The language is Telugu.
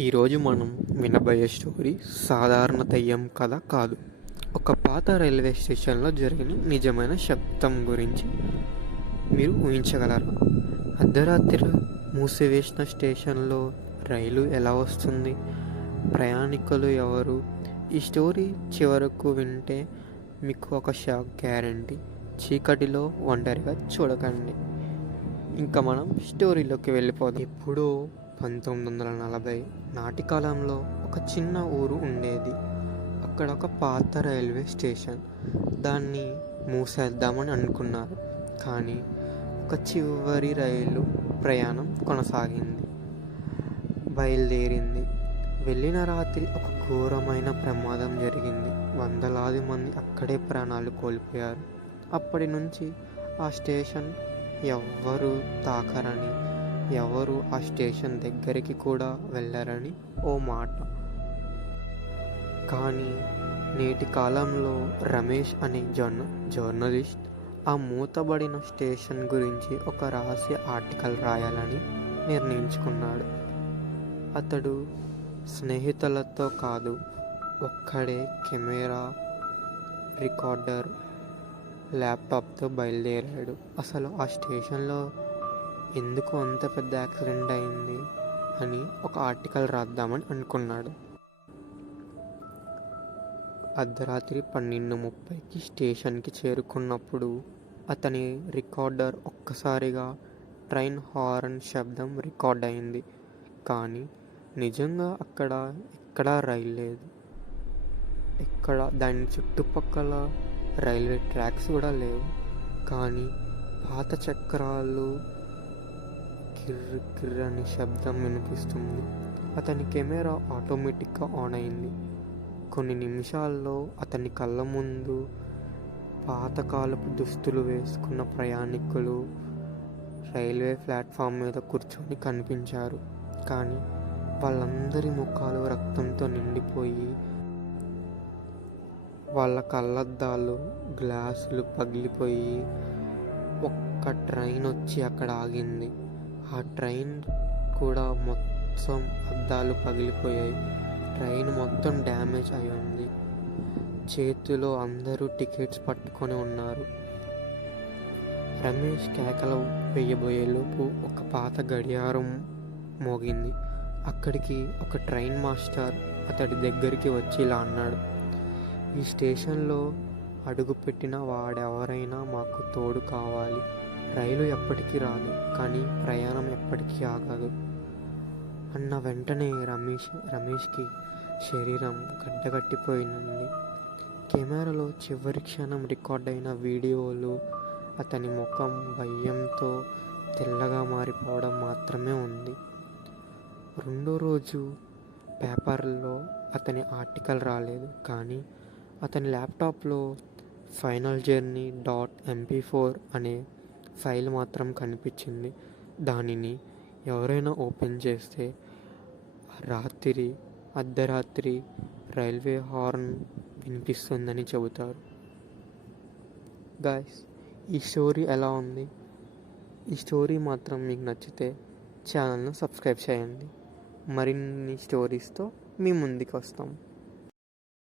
ఈరోజు మనం వినబోయే స్టోరీ సాధారణ దయ్యం కథ కాదు. ఒక పాత రైల్వే స్టేషన్లో జరిగిన నిజమైన శబ్దం గురించి మీరు ఊహించగలరా? అర్ధరాత్రి మూసివేసిన స్టేషన్లో రైలు ఎలా వస్తుంది? ప్రయాణికులు ఎవరు? ఈ స్టోరీ చివరకు వింటే మీకు ఒక షాక్ గ్యారంటీ. చీకటిలో ఒంటరిగా చూడకండి. ఇంకా మనం స్టోరీలోకి వెళ్ళిపోదాం. ఎప్పుడో పంతొమ్మిది వందల నలభై నాటి కాలంలో ఒక చిన్న ఊరు ఉండేది. అక్కడ ఒక పాత రైల్వే స్టేషన్. దాన్ని మూసేద్దామని అనుకున్నారు. కానీ ఒక చివరి రైలు ప్రయాణం కొనసాగింది. బయలుదేరింది. వెళ్ళిన రాత్రి ఒక ఘోరమైన ప్రమాదం జరిగింది. వందలాది మంది అక్కడే ప్రాణాలు కోల్పోయారు. అప్పటి నుంచి ఆ స్టేషన్ ఎవ్వరూ తాకరని ఎవరు ఆ స్టేషన్ దగ్గరికి కూడా వెళ్ళరని ఓ మాట. కానీ నేటి కాలంలో రమేష్ అనే జర్న జర్నలిస్ట్ ఆ మూతబడిన స్టేషన్ గురించి ఒక రహస్య ఆర్టికల్ రాయాలని నిర్ణయించుకున్నాడు. అతడు స్నేహితులతో కాదు ఒక్కడే కెమెరా రికార్డర్ ల్యాప్టాప్తో బయలుదేరాడు. అసలు ఆ స్టేషన్లో ఎందుకు అంత పెద్ద యాక్సిడెంట్ అయింది అని ఒక ఆర్టికల్ రాద్దామని అనుకున్నాడు. అర్ధరాత్రి పన్నెండు ముప్పైకి స్టేషన్కి చేరుకున్నప్పుడు అతని రికార్డర్ ఒక్కసారిగా ట్రైన్ హార్న్ శబ్దం రికార్డ్ అయింది. కానీ నిజంగా అక్కడ ఎక్కడా రైలు లేదు. ఎక్కడ దాని చుట్టుపక్కల రైల్వే ట్రాక్స్ కూడా లేవు. కానీ పాత చక్రాలు కిర్ర కిర్ర అనే శబ్దం వినిపిస్తుంది అతని కెమెరా ఆటోమేటిక్గా ఆన్ అయింది కొన్ని నిమిషాల్లో అతని కళ్ళ ముందు పాతకాలపు దుస్తులు వేసుకున్న ప్రయాణికులు రైల్వే ప్లాట్ఫామ్ మీద కూర్చొని కనిపించారు కానీ వాళ్ళందరి ముఖాలు రక్తంతో నిండిపోయి వాళ్ళ కళ్ళద్దాలు గ్లాసులు పగిలిపోయి ఒక్క ట్రైన్ వచ్చి అక్కడ ఆగింది ఆ ట్రైన్ కూడా మొత్తం అద్దాలు పగిలిపోయాయి. ట్రైన్ మొత్తం డ్యామేజ్ అయి ఉంది. చేతిలో అందరూ టికెట్స్ పట్టుకొని ఉన్నారు. రమేష్ కేకలు వేయబోయేలోపు ఒక పాత గడియారం మోగింది. అక్కడికి ఒక ట్రైన్ మాస్టర్ అతడి దగ్గరికి వచ్చి ఇలా అన్నాడు. ఈ స్టేషన్లో అడుగుపెట్టిన వాడెవరైనా మాకు తోడు కావాలి. రైలు ఎప్పటికీ రాదు కానీ ప్రయాణం ఎప్పటికీ ఆగదు. అన్న వెంటనే రమేష్ రమేష్కి శరీరం గడ్డగట్టిపోయింది. కెమెరాలో చివరి క్షణం రికార్డ్ అయిన వీడియోలు అతని ముఖం భయంతో తెల్లగా మారిపోవడం మాత్రమే ఉంది. రెండో రోజు పేపర్లో అతని ఆర్టికల్ రాలేదు కానీ అతని ల్యాప్టాప్లో final journey dot MP four అనే ఫైల్ మాత్రం కనిపించింది. దానిని ఎవరైనా ఓపెన్ చేస్తే రాత్రి అర్ధరాత్రి రైల్వే హార్న్ వినిపిస్తుందని చెబుతారు. గాయస్ ఈ స్టోరీ ఎలా ఉంది? ఈ స్టోరీ మాత్రం మీకు నచ్చితే ఛానల్ను సబ్స్క్రైబ్ చేయండి. మరిన్ని స్టోరీస్తో మీ ముందుకు వస్తాం